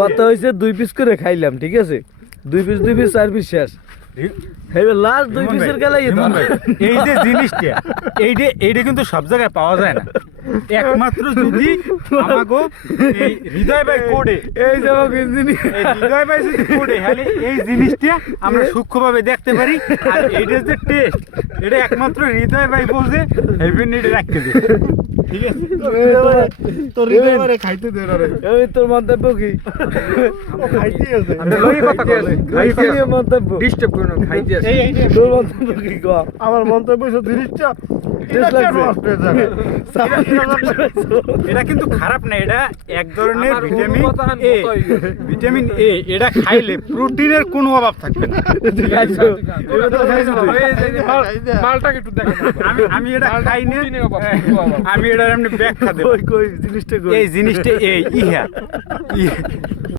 কথা হয়েছে 2 পিস করে খাইলাম, ঠিক আছে? 2 পিস 4 পিস শেষ। এবার লাস্ট 2 পিসের খেলাই এই যে জিনিসটা এইটা কিন্তু সব জায়গায় পাওয়া যায় না, একমাত্র যদি আমাগো এই হৃদয় ভাই কোডে এই যে আমাকে জিনিস এই হৃদয় ভাই যদি কোডে হলে এই জিনিসটা আমরা সূক্ষ্মভাবে দেখতে পারি। আর এইটার যে টেস্ট এটা একমাত্র হৃদয় ভাই বোঝে, হেভেন এটা রাখতে দে, ঠিক আছে? তোর হৃদয় মারে খাইতে দে না রে। এই তোর মন্তব্য কি? খাইতেই আছে। আমরা লই কথা বলে কি মন্তব্য? ডিস্টার্ব করো না, খাইতে আসে। এই তোর মন্তব্য কি কও? আমার মন্তব্য হচ্ছে জিনিসটা টেস্ট লাগছে? এটা কিন্তু খারাপ না, এটা এক ধরনের আমার ভিটামিন অনুপাত হান এ, কতই। Vitamin A. এটা খাইলে প্রোটিনের কোনো অভাব থাকবে না। খাইছো? এবার তো খাইছো না। এই যে মালটাকে একটু দেখো না। আমি এটা খাই না, প্রোটিনের অভাব, কোনো অভাব। আমি এটা এমনি ব্যাখ্যা দেব। কই জিনিসটা কই? এই জিনিসটা এই ইহা